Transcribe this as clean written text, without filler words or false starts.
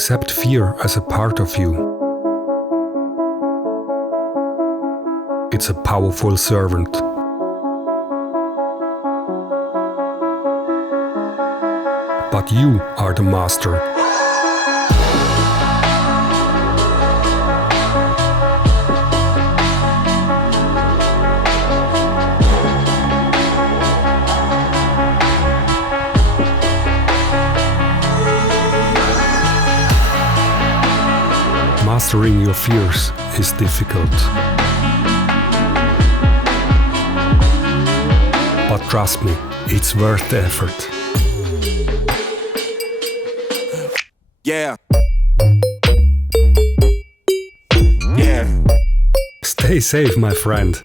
accept fear as a part of you. It's a powerful servant. But you are the master. Mastering your fears is difficult. But trust me, it's worth the effort. Yeah. Yeah. Stay safe, my friend.